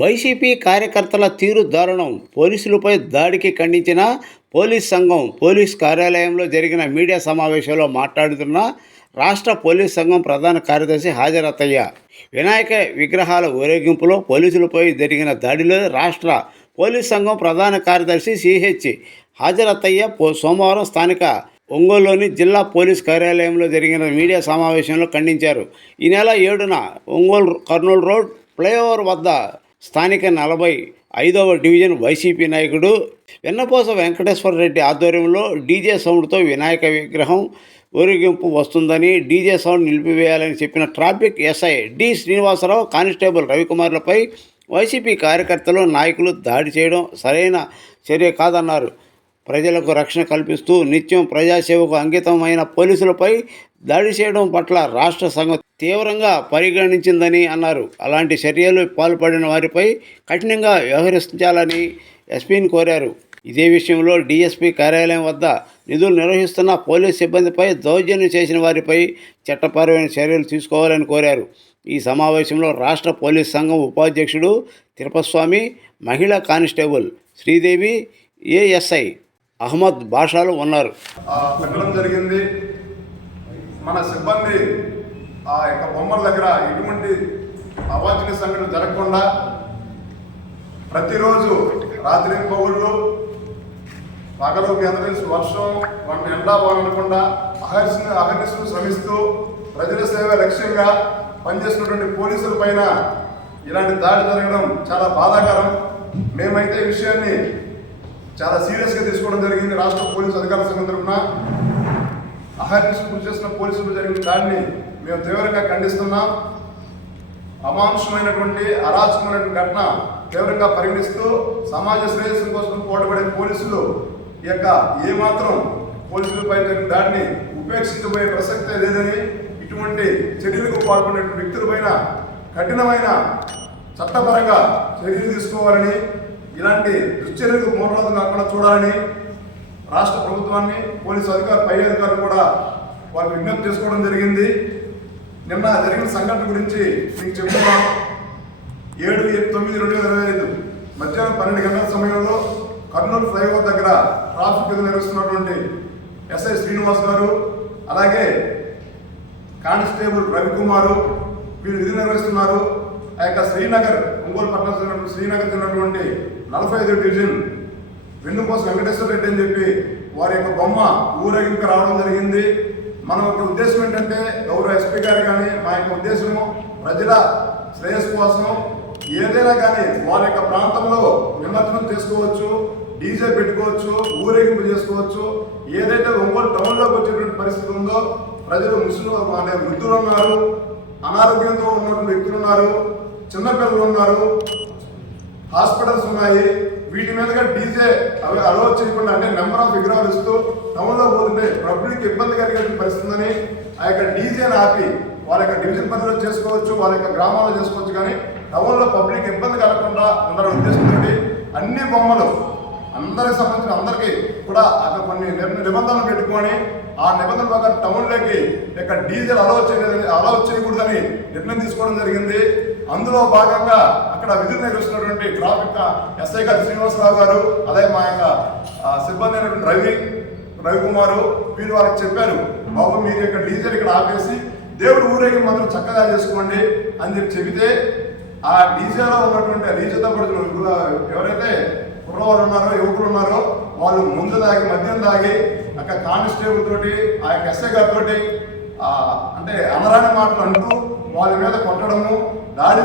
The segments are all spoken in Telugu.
వైసీపీ కార్యకర్తల తీరు దారుణం. పోలీసులపై దాడికి ఖండించిన పోలీస్ సంఘం. పోలీస్ కార్యాలయంలో జరిగిన మీడియా సమావేశంలో మాట్లాడుతున్న రాష్ట్ర పోలీస్ సంఘం ప్రధాన కార్యదర్శి హాజరత్తయ్య, వినాయక విగ్రహాల ఊరేగింపులో పోలీసులపై జరిగిన దాడిలో రాష్ట్ర పోలీస్ సంఘం ప్రధాన కార్యదర్శి సిహెచ్ హాజరత్తయ్య సోమవారం స్థానిక ఒంగోలులోని జిల్లా పోలీస్ కార్యాలయంలో జరిగిన మీడియా సమావేశంలో ఖండించారు. ఈ నెల 7న ఒంగోలు కర్నూలు రోడ్ ఫ్లైఓవర్ వద్ద స్థానిక 45వ డివిజన్ వైసీపీ నాయకుడు వెన్నపోస వెంకటేశ్వర రెడ్డి ఆధ్వర్యంలో డీజే సౌండ్తో వినాయక విగ్రహం ఊరేగింపు వస్తుందని, డీజే సౌండ్ నిలిపివేయాలని చెప్పిన traffic SI D Srinivasarao, constable రవికుమార్లపై వైసీపీ కార్యకర్తలు, నాయకులు దాడి చేయడం సరైన చర్య కాదన్నారు. ప్రజలకు రక్షణ కల్పిస్తూ నిత్యం ప్రజాసేవకు అంకితమైన పోలీసులపై దాడి చేయడం పట్ల రాష్ట్ర సంఘం తీవ్రంగా పరిగణించిందని అన్నారు. అలాంటి చర్యలు పాల్పడిన వారిపై కఠినంగా వ్యవహరించాలని ఎస్పీని కోరారు. ఇదే విషయంలో డీఎస్పీ కార్యాలయం వద్ద విధులు నిర్వహిస్తున్న పోలీస్ సిబ్బందిపై దౌర్జన్యం చేసిన వారిపై చట్టపరమైన చర్యలు తీసుకోవాలని కోరారు. ఈ సమావేశంలో రాష్ట్ర పోలీస్ సంఘం ఉపాధ్యక్షుడు తిరుపస్వామి, మహిళా కానిస్టేబుల్ శ్రీదేవి, ఏఎస్ఐ అహ్మద్ బాషాలు ఉన్నారు. జరిగింది. మన సిబ్బంది ఆ యొక్క బొమ్మల దగ్గర ఎటువంటి అవాంఛనీయ సంఘటన జరగకుండా ప్రతిరోజు రాత్రి పౌరులు పగలు వర్షం ఎండ అనకుండా అహర్నిశలు శ్రమిస్తూ ప్రజల సేవ లక్ష్యంగా పనిచేస్తున్నటువంటి పోలీసుల పైన ఇలాంటి దాడి జరగడం చాలా బాధాకరం. మేమైతే ఈ విషయాన్ని చాలా సీరియస్గా తీసుకోవడం జరిగింది. రాష్ట్ర పోలీసు అధికారుల సంఘం తరఫున అహర్నిశలు కృషి చేసిన పోలీసులు జరిగిన దాడిని మేము తీవ్రంగా ఖండిస్తున్నాం. అమానుషమైనటువంటి అరాచకమైనటువంటి ఘటన తీవ్రంగా పరిగణిస్తూ సమాజ శ్రేయస్సు కోసం పోరాడే పోలీసులు ఈ యొక్క ఏమాత్రం పోలీసులపై జరిగిన దాడిని ఉపేక్షించబోయే ప్రసక్తే లేదని, ఇటువంటి చర్యలకు పాల్పడే వ్యక్తులపైన కఠినమైన చట్టపరంగా చర్యలు తీసుకోవాలని, ఇలాంటి దుశ్చర్యలకు మూలనాథం కాకుండా చూడాలని రాష్ట్ర ప్రభుత్వాన్ని, పోలీసు పై అధికారులు కూడా వారు విజ్ఞప్తి చేసుకోవడం జరిగింది. నిన్న జరిగిన సంఘటన గురించి మీకు చెప్తున్నాం. 7/9/2025 మధ్యాహ్నం 12 గంటల సమయంలో కర్నూలు ఫ్లైఓవర్ దగ్గర ట్రాఫిక్ విధులు నిర్వహిస్తున్నటువంటి ఎస్ఐ శ్రీనివాస్ గారు, అలాగే కానిస్టేబుల్ రవికుమారు వీళ్ళు విధులు నిర్వహిస్తున్నారు. ఆ యొక్క ఒంగోలు పట్టణం శ్రీనగర్ చెందినటువంటి 45వ డివిజన్ వెన్నుపోస వెంకటేశ్వర రెడ్డి అని చెప్పి వారి యొక్క బొమ్మ ఊరేగింపు రావడం జరిగింది. మన యొక్క ఉద్దేశం ఏంటంటే, గౌరవ ఎస్పీ గారు కానీ మా యొక్క ఉద్దేశము ప్రజల శ్రేయస్సు కోసం ఏదైనా కానీ వారి యొక్క ప్రాంతంలో నిమజ్జనం చేసుకోవచ్చు, డీజే పెట్టుకోవచ్చు, ఊరేగింపు చేసుకోవచ్చు. ఏదైతే ఒంగోలు టౌన్లోకి వచ్చేటువంటి పరిస్థితి ఉందో, ప్రజలు వృద్ధులు ఉన్నారు, అనారోగ్యంతో ఉన్నటువంటి వ్యక్తులు ఉన్నారు, చిన్నపిల్లలు ఉన్నారు, హాస్పిటల్స్ ఉన్నాయి. వీటి మీదుగా డీజే అలౌ చేయకుండా, అంటే నెంబర్ ఆఫ్ విగ్రహాలు ఇస్తూ టౌన్లో పోతుంటే పబ్లిక్ ఇబ్బంది కలిగే పరిస్థితి ఉందని ఆ యొక్క డీజేని ఆపి వాళ్ళ యొక్క డివిజన్ పరిధిలో చేసుకోవచ్చు, వాళ్ళ యొక్క గ్రామాల్లో చేసుకోవచ్చు. కానీ టౌన్లో పబ్లిక్ ఇబ్బంది కలగకుండా ఉండాలనే ఉద్దేశంతో అన్ని బొమ్మలు అందరికి సంబంధించిన అందరికీ కూడా అక్కడ కొన్ని నిబంధనలు పెట్టుకొని ఆ నిబంధనల ప్రకారం టౌన్లోకి యొక్క డీజేలు అలౌ చేయకూడదని నిర్ణయం తీసుకోవడం జరిగింది. అందులో భాగంగా అక్కడ విధులు నిర్వహిస్తున్నటువంటి ట్రాఫిక్ ఎస్ఐ గారు శ్రీనివాసరావు గారు, అలాగే మా యొక్క సిబ్బంది అయినటువంటి రవికుమారు వీళ్ళు వాళ్ళకి చెప్పారు, బాబు మీరు యొక్క డీజేలు ఇక్కడ ఆపేసి దేవుడు ఊరేగి మాత్రం చక్కగా చేసుకోండి అని చెబితే, ఆ డీజేలో ఉన్నటువంటి డీజేతో పడుతున్న ఎవరైతే కుర్రవాళ్ళు ఉన్నారో, యువకులు ఉన్నారో, వాళ్ళు ముందు దాగి మద్యం దాగి అక్కడ కానిస్టేబుల్ తోటి ఆ యొక్క ఎస్ఐ గారితో అంటే అనరాని మాటలు అంటూ వాళ్ళ మీద కొట్టడము, దాడి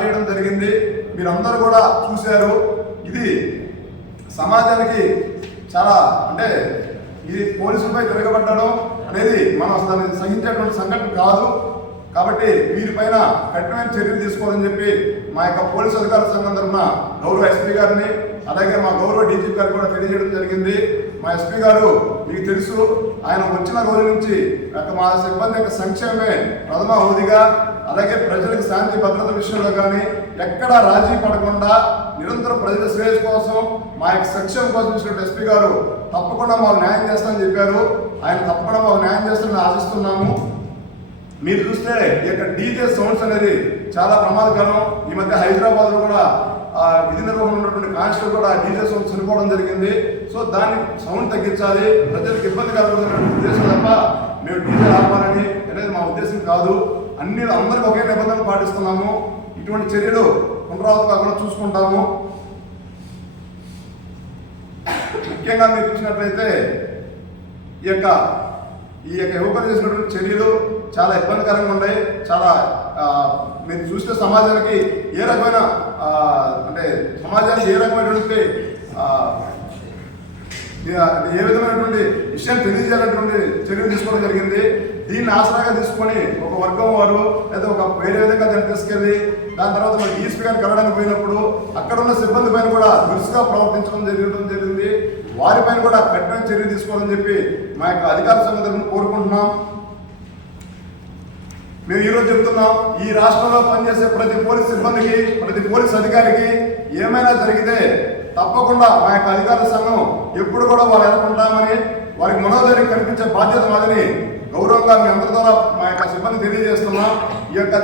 చేయడం జరిగింది. మీరందరూ కూడా చూశారు. ఇది సమాజానికి చాలా అంటే ఇది పోలీసులపై తిరగబడ్డడం అనేది మనం దాన్ని సహించేటువంటి సంఘటన కాదు. కాబట్టి వీరిపైన కఠినమైన చర్యలు తీసుకోవాలని చెప్పి మా యొక్క పోలీసు అధికారుల సంఘం తరఫున గౌరవ ఎస్పీ గారిని, అలాగే మా గౌరవ డీజీపీ గారు కూడా తెలియజేయడం జరిగింది. మా ఎస్పీ గారు మీకు తెలుసు, ఆయన వచ్చిన రోజు నుంచి మా సిబ్బంది యొక్క సంక్షేమమే ప్రథమ హోదిగా, అలాగే ప్రజలకు శాంతి భద్రత విషయంలో కానీ ఎక్కడా రాజీ పడకుండా నిరంతరం ప్రజల శ్రేయస్ కోసం మా యొక్క సంక్షేమం కోసం ఇచ్చినటువంటి ఎస్పీ గారు తప్పకుండా మాకు న్యాయం చేస్తామని చెప్పారు. ఆయన తప్పకుండా మాకు న్యాయం చేస్తామని ఆశిస్తున్నాము. మీరు చూస్తే ఈ యొక్క డీజే సౌండ్స్ అనేది చాలా ప్రమాదకరం. ఈ మధ్య హైదరాబాద్ లో కూడా విధి నిర్వహణ ఉన్నటువంటి కానిస్టేబుల్ కూడా డీజే సౌండ్ చనిపోవడం జరిగింది. సో దాన్ని సౌండ్ తగ్గించాలి, ప్రజలకు ఇబ్బంది కలగదనే ఉద్దేశం తప్ప మేము డీజే ఆపాలని అనేది మా ఉద్దేశం కాదు. అందరికి ఒకే నిబంధనలు పాటిస్తున్నాము. ఇటువంటి చర్యలు పునరావృతం కాకుండా చూసుకుంటాము. ముఖ్యంగా మీరు చూసినట్లయితే ఈ యొక్క యువకులు చేసినటువంటి చర్యలు చాలా ఇబ్బందికరంగా ఉన్నాయి. చాలా మీరు చూస్తే సమాజానికి ఏ రకమైన సమాజానికి ఏ రకమైనటువంటి ఏ విధమైనటువంటి విషయాన్ని తెలియజేయాలనేటువంటి చర్యలు తీసుకోవడం జరిగింది. దీన్ని ఆసరాగా తీసుకొని ఒక వర్గం వారు లేదా ఒక వేరే విధంగా దాన్ని తీసుకెళ్ళి దాని తర్వాత మన డీఎస్పీ గారిని కలవడానికి పోయినప్పుడు అక్కడ ఉన్న సిబ్బంది పైన కూడా దురుసుగా ప్రవర్తించడం జరిగింది. వారిపైన కూడా కఠిన చర్యలు తీసుకోవాలని చెప్పి మా యొక్క అధికార సంఘటనను కోరుకుంటున్నాం. మేము ఈరోజు చెప్తున్నాం, ఈ రాష్ట్రంలో పనిచేసే ప్రతి పోలీస్ సిబ్బందికి, ప్రతి పోలీస్ అధికారికి ఏమైనా జరిగితే తప్పకుండా మా యొక్క అధికార సంఘం ఎప్పుడు కూడా వాళ్ళు ఎదుర్కొంటామని, వారికి మనోధైర్యం కల్పించే బాధ్యత మాదని గౌరవంగా మీ అందరి ద్వారా మా యొక్క సిబ్బంది తెలియజేస్తున్నాం. ఈ యొక్క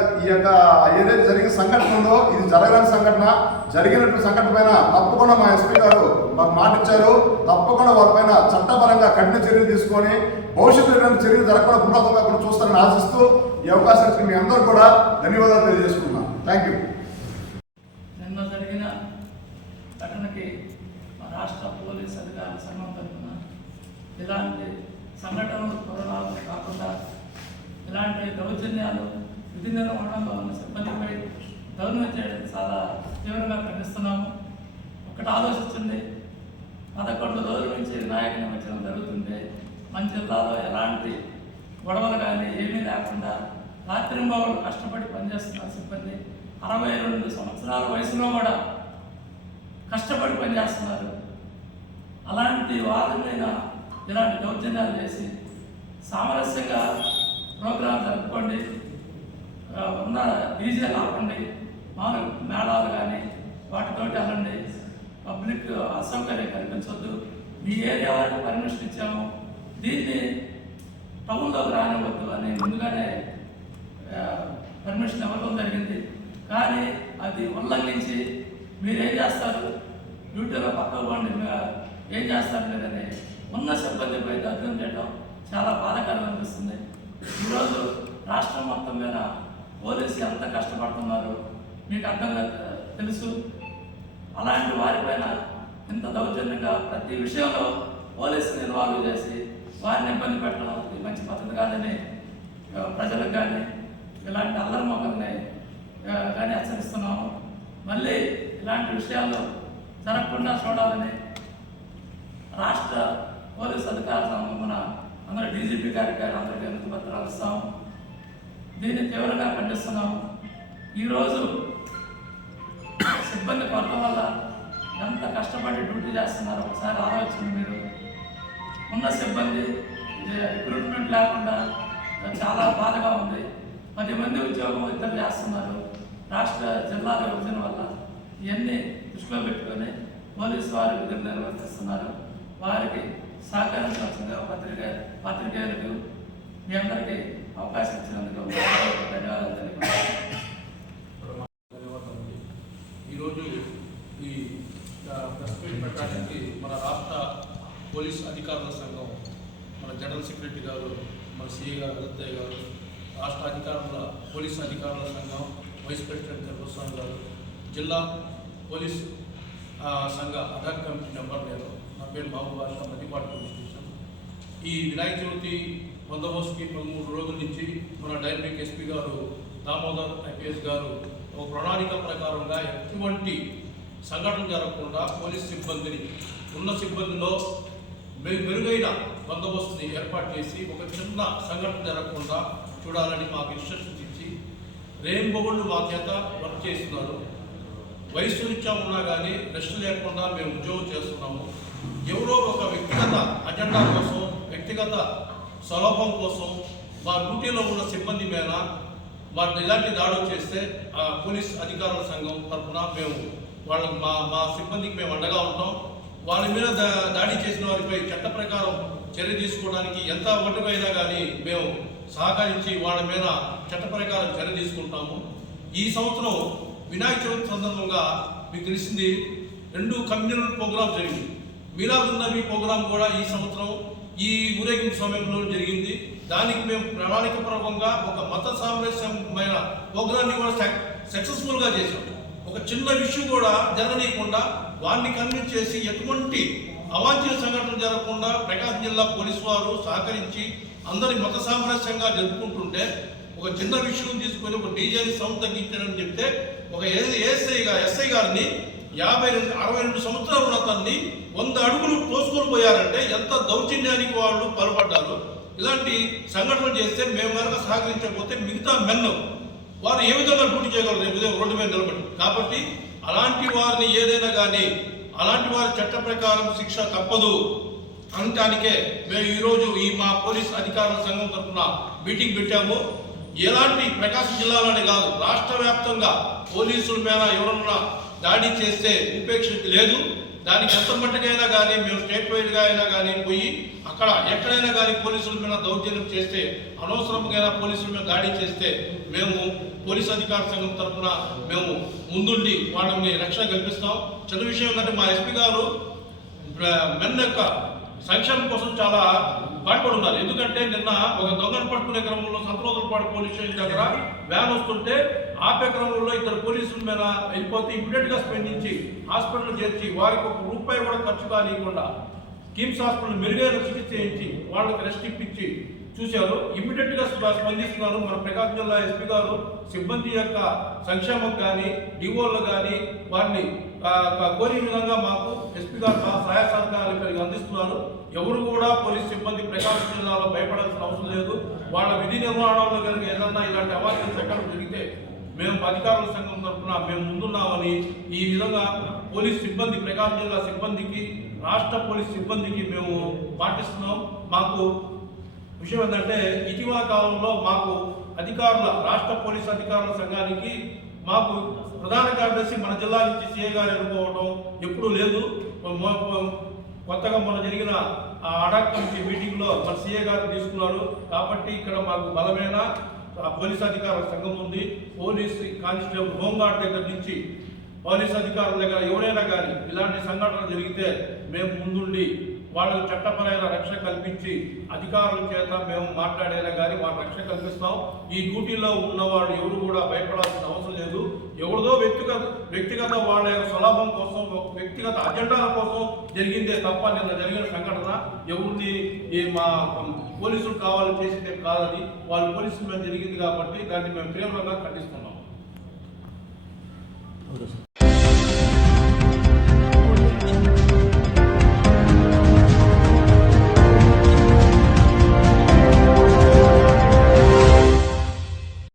ఏదైతే జరిగిన సంఘటన ఉందో ఇది జరగని సంఘటన. జరిగినట్టు సంఘటన పైన తప్పకుండా మా ఎస్పీ గారు మాకు మాట ఇచ్చారు. తప్పకుండా వారిపైన చట్టపరంగా కఠిన చర్యలు తీసుకొని భవిష్యత్తులో ఇలాంటి చర్యలు జరగకుండా పునరావృతంగా కూడా చూస్తారని ఆశిస్తూ ఈ అవకాశం ఇచ్చిన మీ అందరూ కూడా ధన్యవాదాలు తెలియజేసుకున్నాం. Thank you. నిన్న జరిగిన ఘటనకి రాష్ట్ర పోలీస్ అధికారుల సంఘం తరఫున ఇలాంటి సంఘటనలు పునరావృతం కాకుండా ఇలాంటి దౌర్జన్యాలు విధి నిర్వహణలో ఉన్న సిబ్బందిపై దౌర్జన్యం చేయడం చాలా తీవ్రంగా ఖండిస్తున్నాము. ఒకటి ఆలోచించండి, 11 రోజుల నుంచి వినాయక నిమజ్జనం జరుగుతుంటే మన జిల్లాలో ఎలాంటి గొడవలు కానీ ఏమీ లేకుండా రాత్రింబవళ్ళు కష్టపడి పనిచేస్తున్నారు సిబ్బంది. 62 సంవత్సరాల వయసులో కూడా కష్టపడి పనిచేస్తున్నారు. అలాంటి వాళ్ళ మీద ఇలాంటి దౌర్జన్యాలు చేసి సామరస్యంగా ప్రోగ్రాం జరుపుకోండి, ఉన్న డీజే ఆపండి, మామూలు మేళాలు కానీ వాటితోటి వెళ్ళండి, పబ్లిక్ అసౌకర్యం కల్పించవద్దు. మీ ఏరియా వాళ్ళకి పర్మిషన్ ఇచ్చాము, దీన్ని టౌన్లోకి రానివ్వద్దు అని ముందుగానే పర్మిషన్ ఇవ్వడం జరిగింది. కానీ అది ఉల్లంఘించి మీరేం చేస్తారు, డ్యూటీలో పక్కకు పోండి, ఏం చేస్తారు లేదని ఉన్న సిబ్బందిపై దర్శనం చేయడం చాలా బాధాకరంగా అనిపిస్తుంది. ఈరోజు రాష్ట్రం మొత్తం మీద పోలీసులు ఎంత కష్టపడుతున్నారో మీకు అర్థంగా తెలుసు. అలాంటి వారిపైన ఇంత దౌర్జన్యంగా ప్రతి విషయంలో పోలీసులు ఇన్వాల్వ్ చేసి వారిని ఇబ్బంది పెట్టడం ఇది మంచి పద్ధతి కాదని ప్రజలకు కానీ ఇలాంటి అల్లరి మొక్కల్ని కానీ హెచ్చరిస్తున్నాము. మళ్ళీ ఇలాంటి విషయాలు జరగకుండా చూడాలని రాష్ట్ర పోలీస్ అధికార సంఘమున అందరూ డీజీపీ గారికి అందరికీ వినతి పత్రాలు ఇస్తాము. దీన్ని తీవ్రంగా ఖండిస్తున్నాము. ఈరోజు సిబ్బంది కొరత వల్ల ఎంత కష్టపడి డ్యూటీ చేస్తున్నారో ఒకసారి ఆలోచించండి. మీరు ఉన్న సిబ్బంది రిక్రూట్మెంట్ లేకుండా చాలా బాధగా ఉంది. 10 మంది ఉద్యోగం ఇద్దరు చేస్తున్నారు. రాష్ట్ర జిల్లాల విభజన వల్ల ఇవన్నీ దృష్టిలో పెట్టుకొని పోలీసు వారు విధులు నిర్వర్తిస్తున్నారు. వారికి సహకరించాల్సిందిగా పత్రికేయులకు మీ అందరికీ అవకాశం ఇచ్చినందుకు ధన్యవాదాలు తెలియజేస్తున్నాను. ఈరోజు ఈ ప్రెస్ మీట్ పెట్టడానికి మన రాష్ట్ర పోలీస్ అధికారుల సంఘం, మన జనరల్ సెక్రటరీ గారు, మన సిఐ గారు, అదత్తయ్య గారు, రాష్ట్ర పోలీస్ అధికారుల సంఘం వైస్ ప్రెసిడెంట్ తిరుపతిస్వామి గారు, జిల్లా పోలీస్ సంఘ అదర్ కమిటీ మెంబర్ నేను, నా పేరు మహబూబ్ బాషా, మధ్యపాటి పోలీస్ స్టేషన్. ఈ వినాయక చవితి బందోబస్తుకి 13 రోజుల నుంచి మన డైరెక్ట్ ఎస్పీ గారు దామోదర్ ఐపీఎస్ గారు ఒక ప్రణాళిక ప్రకారంగా ఎటువంటి సంఘటన జరగకుండా పోలీస్ సిబ్బందిని ఉన్న సిబ్బందిలో మెరుగైన బందోబస్తుని ఏర్పాటు చేసి ఒక చిన్న సంఘటన జరగకుండా చూడాలని మాకు ఇన్స్ట్రక్షన్స్ ఇచ్చి రేంబోళ్ళు మా చేత వర్క్ చేస్తున్నారు. వయసు రీత్యా ఉన్నా కానీ రెస్ట్ లేకుండా మేము ఉద్యోగం చేస్తున్నాము. ఎవరో ఒక వ్యక్తిగత అజెండా కోసం, వ్యక్తిగత స్వలాభం కోసం మా డ్యూటీలో ఉన్న సిబ్బంది మీద వారిని ఇలాంటి దాడులు చేస్తే ఆ పోలీస్ అధికారుల సంఘం తరఫున మేము వాళ్ళకి మా సిబ్బందికి మేము అండగా ఉంటాం. వాళ్ళ మీద దాడి చేసిన వారిపై చట్ట ప్రకారం చర్య తీసుకోవడానికి ఎంత ఒంటమైనా కానీ మేము సహకరించి వాళ్ళ మీద చట్ట ప్రకారం చర్య తీసుకుంటాము. ఈ సంవత్సరం వినాయక చవితి సందర్భంగా మీకు తెలిసింది 2 కమ్యూనల్ ప్రోగ్రాం జరిగింది. మీలాదున్ నబీ ప్రోగ్రాం కూడా ఈ సంవత్సరం ఈ ఊరేగింపు సమయంలో జరిగింది. దానికి మేము ప్రణాళికపూర్వకంగా ఒక మత సామరస్యమైన ప్రోగ్రాన్ని కూడా సక్సెస్ఫుల్గా చేశాం. ఒక చిన్న విషయం కూడా జరగనీయకుండా వారిని కన్విన్స్ చేసి ఎటువంటి అవాంఛనీయ సంఘటనలు జరగకుండా ప్రకాశం జిల్లా పోలీసు వారు సహకరించి అందరి మత సామరస్యంగా జరుపుకుంటుంటే ఒక చిన్న విషయం తీసుకొని ఒక డీజేని సౌండ్ తగ్గించారని చెప్తే ఒక ఎస్ఐ గారిని 62 సంవత్సరాలు ఉన్న అతన్ని 100 అడుగులు తోసుకొని పోయారంటే ఎంత దౌర్జన్యానికి వాళ్ళు పాల్పడ్డారు. ఇలాంటి సంఘటనలు చేస్తే మేము కనుక సహకరించకపోతే మిగతా మెన్ను వారు ఏ విధంగా డ్యూటీ చేయగలరు రోడ్డు మీద నిలబడి. కాబట్టి అలాంటి వారిని ఏదైనా కానీ అలాంటి వారి చట్ట ప్రకారం శిక్ష తప్పదు అనటానికే మేము ఈరోజు మా పోలీస్ అధికారుల సంఘం తరఫున మీటింగ్ పెట్టాము. ఎలాంటి ప్రకాశం జిల్లాలోనే కాదు రాష్ట్ర వ్యాప్తంగా పోలీసుల మీద ఎవరన్నా దాడి చేస్తే ఉపేక్ష లేదు. దానికి ఎంత మట్టుకైనా కానీ మేము స్టేట్ వైడ్గా అయినా కానీ పోయి అక్కడ ఎక్కడైనా కానీ పోలీసుల మీద దౌర్జన్యం చేస్తే అనవసరంగా పోలీసుల మీద దాడి చేస్తే మేము పోలీస్ అధికార సంఘం తరఫున మేము ముందుండి వాళ్ళని రక్షణ కల్పిస్తాం. చిన్న విషయం ఏంటంటే మా ఎస్పీ గారు మెన్ యొక్క సంక్షేమం కోసం చాలా పాటుపడి ఉన్నారు. ఎందుకంటే నిన్న ఒక దొంగను పట్టుకునే క్రమంలో సంతరోజులపాడు పోలీస్ స్టేషన్ దగ్గర వ్యాన్ వస్తుంటే ఆపే క్రమంలో 2 పోలీసుల మీద వెళ్ళిపోతే ఇమ్మీడియట్గా స్పందించి హాస్పిటల్ చేర్చి వారికి ₹1 కూడా ఖర్చు కానివ్వకుండా కిమ్స్ హాస్పిటల్ మెరుగైన చికిత్స చేయించి వాళ్ళకి రెస్ట్ ఇప్పించి చూశారు. ఇమ్మీడియట్గా స్పందిస్తున్నారు. మన ప్రకాశం జిల్లా ఎస్పీ గారు సిబ్బంది యొక్క సంక్షేమం కానీ డివోలు కానీ వారిని కోరిన విధంగా మాకు ఎస్పీ గారు సహాయ సహకారాలు అందిస్తున్నారు. ఎవరు కూడా పోలీస్ సిబ్బంది ప్రకాశం జిల్లాలో భయపడాల్సిన అవసరం లేదు. వాళ్ళ విధి నిర్వహణలో కనుక ఏదన్నా ఇలాంటి అవాంఛనీయ సంఘటనలు జరిగితే మేము అధికారుల సంఘం తరఫున మేము ముందున్నామని ఈ విధంగా పోలీస్ సిబ్బంది ప్రకాశం జిల్లా సిబ్బందికి రాష్ట్ర పోలీస్ సిబ్బందికి మేము పాటిస్తున్నాం. మాకు విషయం ఏంటంటే ఇటీవల కాలంలో మాకు రాష్ట్ర పోలీస్ అధికారుల సంఘానికి మాకు ప్రధాన కార్యదర్శి మన జిల్లా నుంచి సీఏ గారు ఎన్నుకోవడం ఎప్పుడూ లేదు. కొత్తగా మన జరిగిన అడాక్ కమిటీ మీటింగ్లో మన సీఏ గారు తీసుకున్నారు. కాబట్టి ఇక్కడ మాకు బలమైన పోలీస్ అధికారుల సంఘం ఉంది. పోలీస్ కానిస్టేబుల్ హోంగార్డ్ దగ్గర నుంచి పోలీస్ అధికారుల దగ్గర ఎవరైనా కానీ ఇలాంటి సంఘటనలు జరిగితే మేము ముందుండి వాళ్ళకు చట్టపరమైన రక్షణ కల్పించి అధికారుల చేత మేము మాట్లాడేలా కానీ వాళ్ళకి రక్షణ కల్పిస్తాం. ఈ డ్యూటీలో ఉన్నవాళ్ళు ఎవరు కూడా భయపడాల్సిన అవసరం లేదు. ఎవరిదో వ్యక్తిగత వాళ్ళ యొక్క స్వలాభం కోసం వ్యక్తిగత అజెండాల కోసం జరిగిందే తప్ప నిన్న జరిగిన సంఘటన ఎవరిది మా పోలీసులు కావాలని చేసిందే కాదని వాళ్ళు పోలీసుల మీద జరిగింది కాబట్టి దాన్ని మేము తీవ్రంగా ఖండిస్తున్నాం.